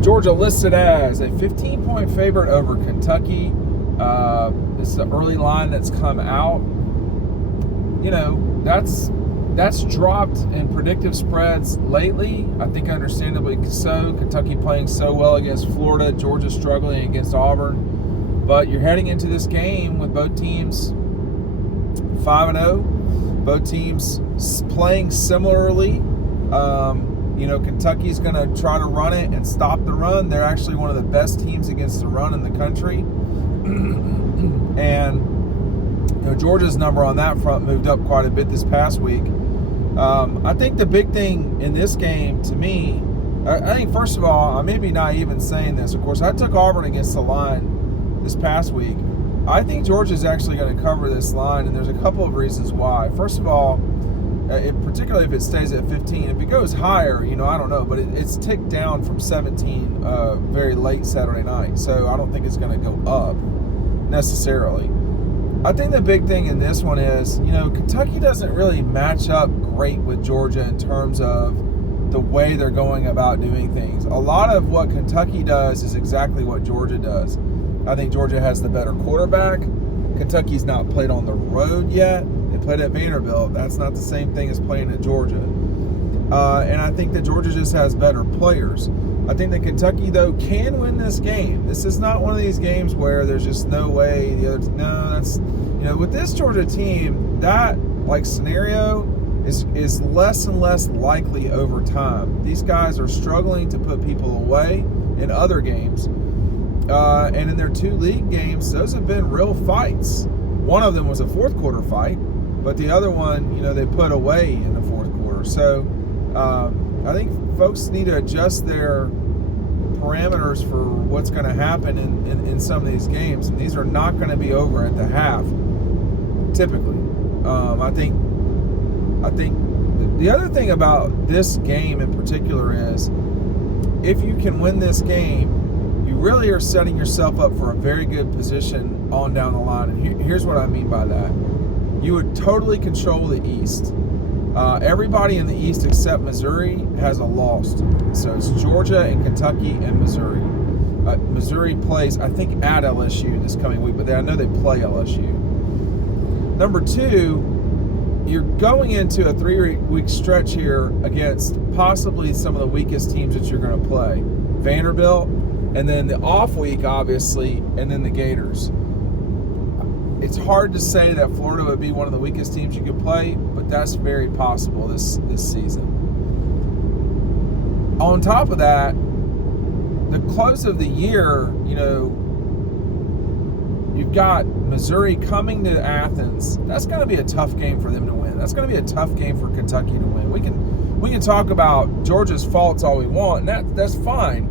Georgia listed as a 15-point favorite over Kentucky. This is the early line that's come out. That's dropped in predictive spreads lately. I think understandably so. Kentucky playing so well against Florida, Georgia struggling against Auburn. But you're heading into this game with both teams 5-0. Both teams playing similarly. Kentucky's going to try to run it and stop the run. They're actually one of the best teams against the run in the country. And Georgia's number on that front moved up quite a bit this past week. I think the big thing in this game, to me, I think, first of all, I may be naive in saying this. Of course, I took Auburn against the line this past week. I think Georgia's actually going to cover this line, and there's a couple of reasons why. First of all, particularly if it stays at 15. If it goes higher, I don't know, but it's ticked down from 17 very late Saturday night, so I don't think it's going to go up necessarily. I think the big thing in this one is, Kentucky doesn't really match up great with Georgia in terms of the way they're going about doing things. A lot of what Kentucky does is exactly what Georgia does. I think Georgia has the better quarterback. Kentucky's not played on the road yet. They played at Vanderbilt. That's not the same thing as playing at Georgia. And I think that Georgia just has better players. I think that Kentucky, though, can win this game. This is not one of these games where there's just no way the other. No, that's with this Georgia team, that scenario is less and less likely over time. These guys are struggling to put people away in other games, and in their two league games, those have been real fights. One of them was a fourth quarter fight, but the other one, they put away in the fourth quarter. So I think folks need to adjust their parameters for what's going to happen in some of these games. And these are not going to be over at the half, typically. I think the other thing about this game in particular is, if you can win this game, you really are setting yourself up for a very good position on down the line. And here's what I mean by that. You would totally control the East. Everybody in the East except Missouri has a loss. So it's Georgia and Kentucky and Missouri. Missouri plays, I think, at LSU this coming week, but I know they play LSU. Number two, you're going into a 3-week stretch here against possibly some of the weakest teams that you're going to play. Vanderbilt, and then the off week, obviously, and then the Gators. It's hard to say that Florida would be one of the weakest teams you could play, but that's very possible this season. On top of that, the close of the year, you've got Missouri coming to Athens. That's going to be a tough game for them to win. That's going to be a tough game for Kentucky to win. We can talk about Georgia's faults all we want, and that's fine.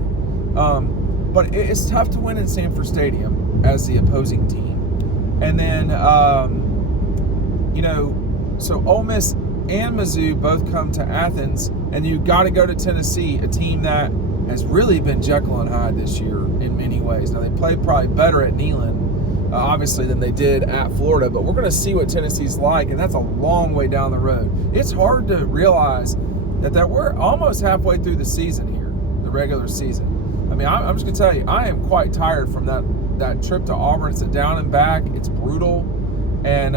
But it's tough to win in Sanford Stadium as the opposing team. And then, so Ole Miss and Mizzou both come to Athens, and you got to go to Tennessee, a team that has really been Jekyll and Hyde this year in many ways. Now, they played probably better at Neyland, obviously, than they did at Florida, but we're going to see what Tennessee's like, and that's a long way down the road. It's hard to realize that we're almost halfway through the season here, the regular season. I mean, I'm just going to tell you, I am quite tired from that trip to Auburn. It's a down and back. It's brutal. And,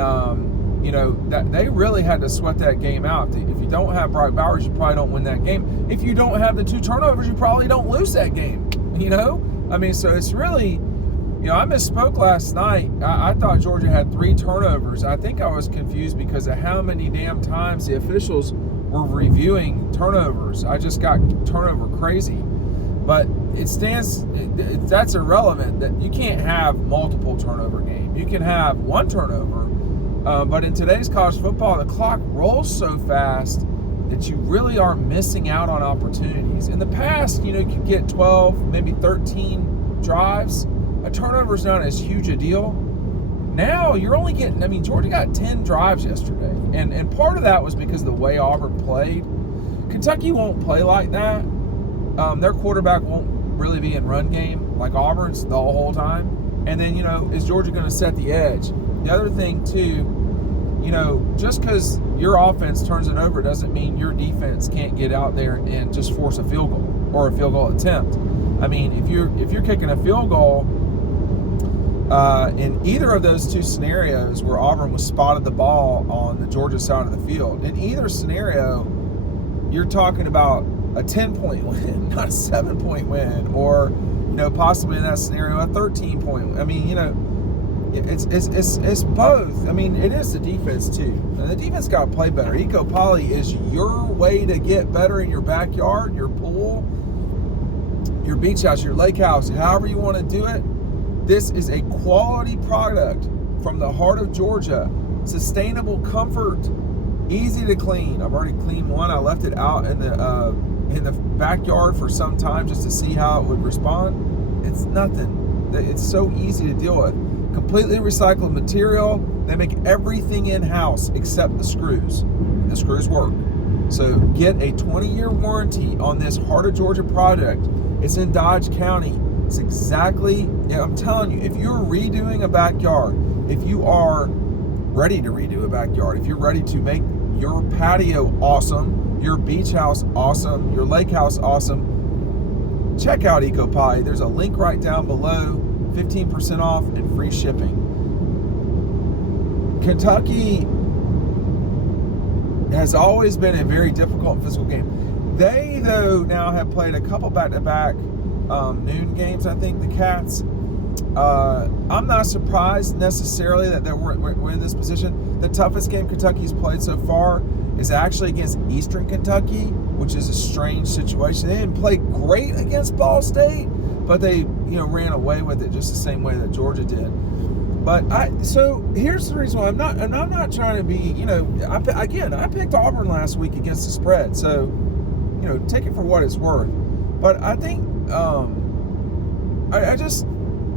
that they really had to sweat that game out. If you don't have Brock Bowers, you probably don't win that game. If you don't have the 2 turnovers, you probably don't lose that game, I mean, so it's really, I misspoke last night. I thought Georgia had 3 turnovers. I think I was confused because of how many damn times the officials were reviewing turnovers. I just got turnover crazy. But that's irrelevant. That you can't have multiple turnover games. You can have 1 turnover, but in today's college football, the clock rolls so fast that you really are missing out on opportunities. In the past, you could get 12, maybe 13 drives. A turnover is not as huge a deal. Now you're only getting, Georgia got 10 drives yesterday, and part of that was because of the way Auburn played. Kentucky won't play like that. Their quarterback won't really be in run game like Auburn's the whole time. And then, is Georgia going to set the edge? The other thing, too, just because your offense turns it over doesn't mean your defense can't get out there and just force a field goal or a field goal attempt. I mean, if you're kicking a field goal, in either of those two scenarios where Auburn was spotted the ball on the Georgia side of the field, in either scenario, you're talking about a 10-point win, not a 7-point win, or possibly in that scenario a 13-point win. I mean, it's both. I mean, it is the defense too. And the defense got to play better. Eco Poly is your way to get better in your backyard, your pool, your beach house, your lake house, however you want to do it. This is a quality product from the heart of Georgia. Sustainable comfort, easy to clean. I've already cleaned one. I left it out in the backyard for some time just to see how it would respond. It's nothing. It's so easy to deal with. Completely recycled material. They make everything in-house except the screws. And the screws work. So get a 20-year warranty on this Heart of Georgia project. It's in Dodge County. It's exactly, I'm telling you, if you're redoing a backyard, if you are ready to redo a backyard, if you're ready to make your patio awesome, your beach house awesome, your lake house awesome, check out Eco Poly. There's a link right down below, 15% off and free shipping. Kentucky has always been a very difficult physical game. They, though, now have played a couple back-to-back noon games, I think, the Cats. I'm not surprised necessarily that we're in this position. The toughest game Kentucky's played so far is actually against Eastern Kentucky, which is a strange situation. They didn't play great against Ball State, but they ran away with it just the same way that Georgia did. But so here's the reason why I'm not trying to be, I picked Auburn last week against the spread, so take it for what it's worth. But I think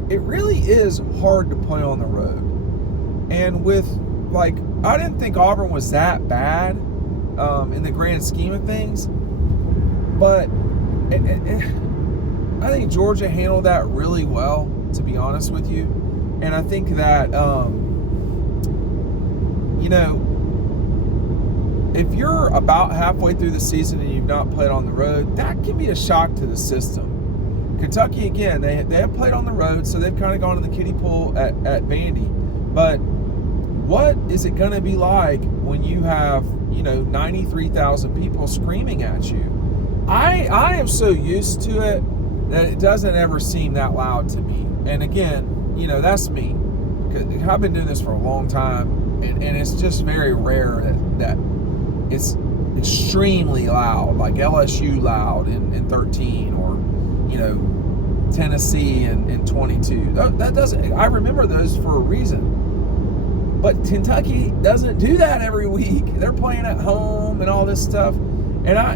it really is hard to play on the road. And with, I didn't think Auburn was that bad in the grand scheme of things. But I think Georgia handled that really well, to be honest with you. And I think that, if you're about halfway through the season and you've not played on the road, that can be a shock to the system. Kentucky, again, they have played on the road, so they've kind of gone to the kiddie pool at Vandy. But what is it going to be like when you have, 93,000 people screaming at you? I am so used to it that it doesn't ever seem that loud to me. And again, that's me. I've been doing this for a long time, and it's just very rare that it's extremely loud, like LSU loud in 13, or Tennessee in 22. That doesn't. I remember those for a reason. But Kentucky doesn't do that every week. They're playing at home and all this stuff, and I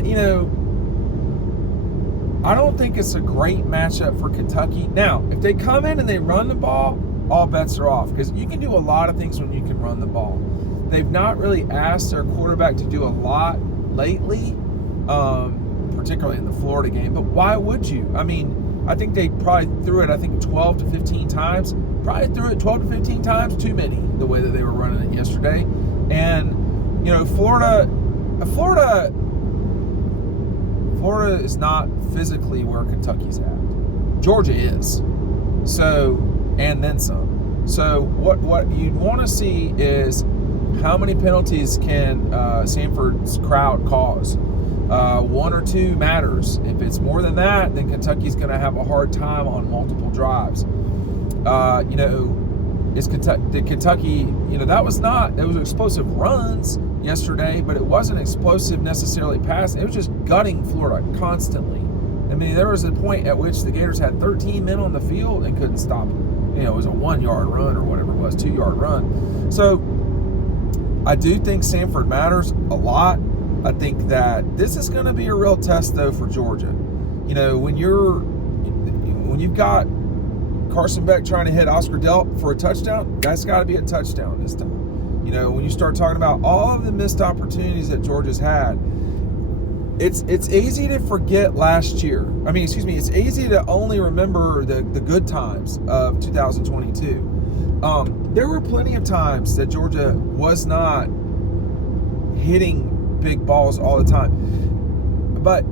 don't think it's a great matchup for Kentucky. Now, if they come in and they run the ball, all bets are off, because you can do a lot of things when you can run the ball. They've not really asked their quarterback to do a lot lately, particularly in the Florida game. But why would you? I mean, I think they probably threw it, 12 to 15 times. Probably threw it 12 to 15 times, too many, the way that they were running it yesterday. And, Florida is not physically where Kentucky's at. Georgia is. So, and then some. So what you'd want to see is how many penalties can Sanford's crowd cause. One or two matters. If it's more than that, then Kentucky's going to have a hard time on multiple drives. Did Kentucky, that was explosive runs yesterday, but it wasn't explosive necessarily passing. It was just gutting Florida constantly. I mean, there was a point at which the Gators had 13 men on the field and couldn't stop them. It was a 1-yard run or whatever it was, 2-yard run. So I do think Sanford matters a lot. I think that this is going to be a real test, though, for Georgia. When you've got Carson Beck trying to hit Oscar Delp for a touchdown, that's got to be a touchdown this time. When you start talking about all of the missed opportunities that Georgia's had, it's easy to forget last year. It's easy to only remember the good times of 2022. There were plenty of times that Georgia was not hitting big balls all the time. But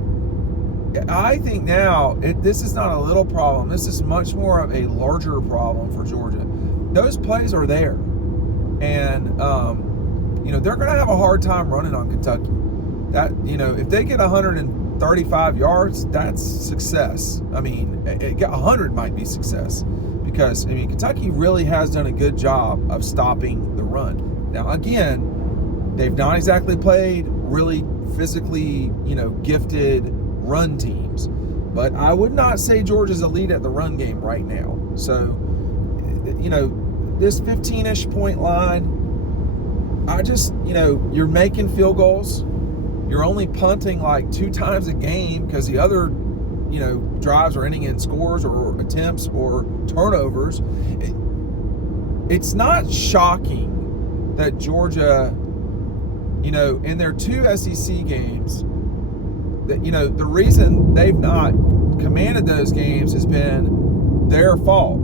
I think now this is not a little problem. This is much more of a larger problem for Georgia. Those plays are there, and they're going to have a hard time running on Kentucky. That if they get 135 yards, that's success. I mean, 100 might be success, because Kentucky really has done a good job of stopping the run. Now again, they've not exactly played really physically gifted run teams, but I would not say Georgia's elite at the run game right now. So this 15-ish point line, I just you're making field goals. You're only punting like 2 times a game because the other, drives are ending in scores or attempts or turnovers. It's not shocking that Georgia, in their 2 SEC games, that the reason they've not commanded those games has been their fault.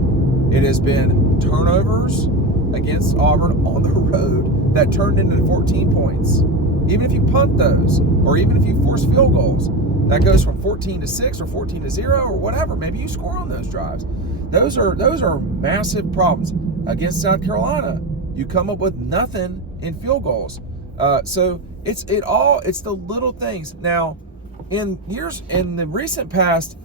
It has been turnovers against Auburn on the road that turned into 14 points. Even if you punt those, or even if you force field goals, that goes from 14-6 or 14-0 or whatever. Maybe you score on those drives. Those are massive problems. Against South Carolina, you come up with nothing in field goals. So it's the little things. Now, in the recent past,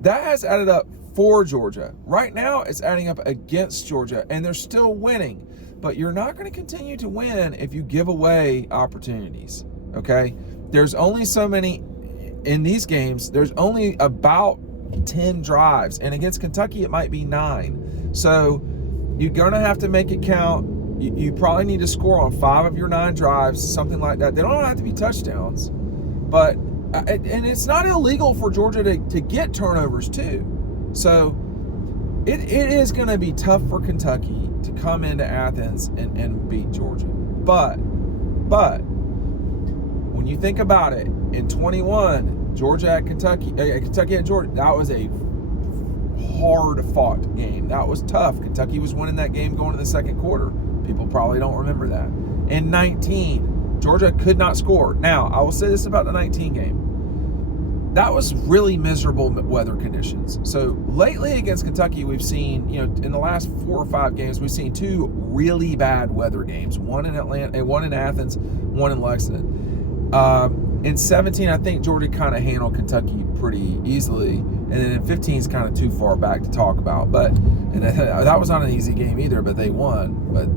that has added up for Georgia. Right now, it's adding up against Georgia, and they're still winning. But you're not going to continue to win if you give away opportunities, okay? There's only so many in these games. There's only about 10 drives, and against Kentucky, it might be 9. So you're going to have to make it count. You probably need to score on 5 of your 9 drives, something like that. They don't have to be touchdowns, but and it's not illegal for Georgia to get turnovers too. So it is going to be tough for Kentucky to come into Athens and beat Georgia. But when you think about it, in 21, Georgia at Kentucky, Kentucky at Georgia, that was a hard-fought game. That was tough. Kentucky was winning that game going to the second quarter. People probably don't remember that. In 19, Georgia could not score. Now, I will say this about the 19 game. That was really miserable weather conditions. So lately against Kentucky, we've seen, in the last 4 or 5 games, we've seen 2 really bad weather games. One in Atlanta, one in Athens, one in Lexington. In 17, I think Georgia kind of handled Kentucky pretty easily. And then in 15 is kind of too far back to talk about. And that was not an easy game either, but they won. But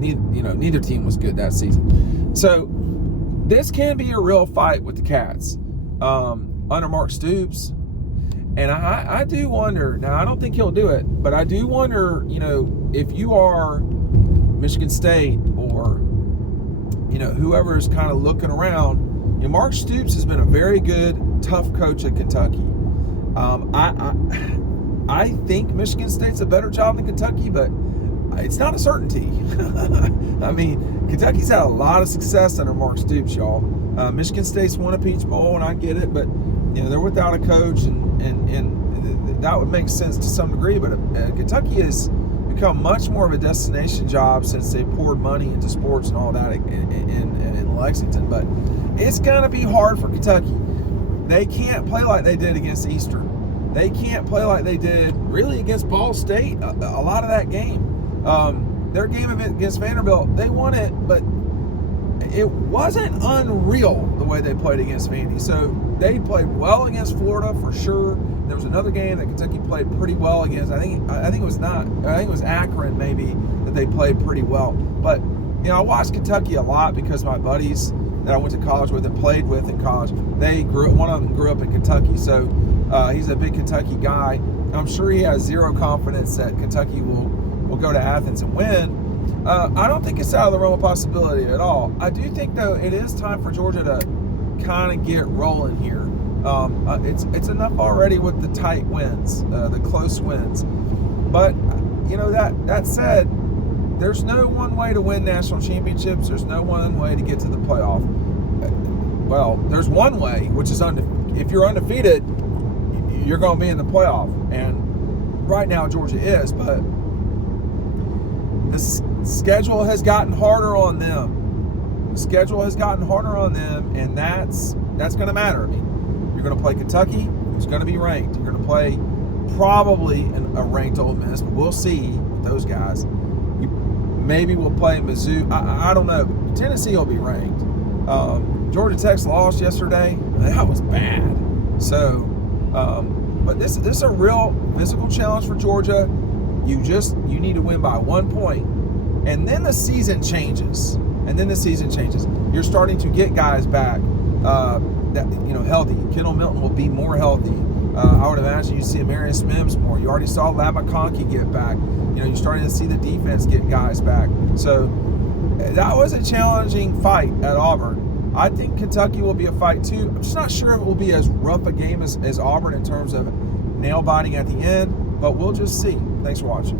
neither team was good that season. So this can be a real fight with the Cats. Under Mark Stoops, and I do wonder, now I don't think he'll do it, but I do wonder, if you are Michigan State or whoever is kind of looking around, Mark Stoops has been a very good, tough coach at Kentucky. I think Michigan State's a better job than Kentucky, but it's not a certainty. Kentucky's had a lot of success under Mark Stoops, y'all. Michigan State's won a Peach Bowl, and I get it, but they're without a coach, and that would make sense to some degree. But Kentucky has become much more of a destination job since they poured money into sports and all that in Lexington. But it's going to be hard for Kentucky. They can't play like they did against Eastern. They can't play like they did really against Ball State. A lot of that game, their game against Vanderbilt, they won it, but it wasn't unreal the way they played against Vandy. So they played well against Florida for sure. There was another game that Kentucky played pretty well against. I think it was Akron maybe that they played pretty well. But I watched Kentucky a lot because my buddies that I went to college with and played with in college, one of them grew up in Kentucky. So he's a big Kentucky guy. I'm sure he has zero confidence that Kentucky will go to Athens and win. I don't think it's out of the realm of possibility at all. I do think, though, it is time for Georgia to kind of get rolling here. It's enough already with the tight wins, the close wins. But, that said, there's no one way to win national championships. There's no one way to get to the playoff. Well, there's one way, which is if you're undefeated, you're going to be in the playoff. And right now, Georgia is, but the schedule has gotten harder on them. The schedule has gotten harder on them, and that's going to matter. You're going to play Kentucky, who's going to be ranked. You're going to play probably a ranked Ole Miss, but we'll see with those guys. Maybe we'll play Mizzou. I don't know. Tennessee will be ranked. Georgia Tech's lost yesterday. That was bad. So, but this is a real physical challenge for Georgia. You need to win by 1 point, and then the season changes. You're starting to get guys back healthy. Kendall Milton will be more healthy. I would imagine you see Marius Mims more. You already saw Lab McConkey get back. You're starting to see the defense get guys back. So that was a challenging fight at Auburn. I think Kentucky will be a fight too. I'm just not sure if it will be as rough a game as Auburn in terms of nail biting at the end, but we'll just see. Thanks for watching.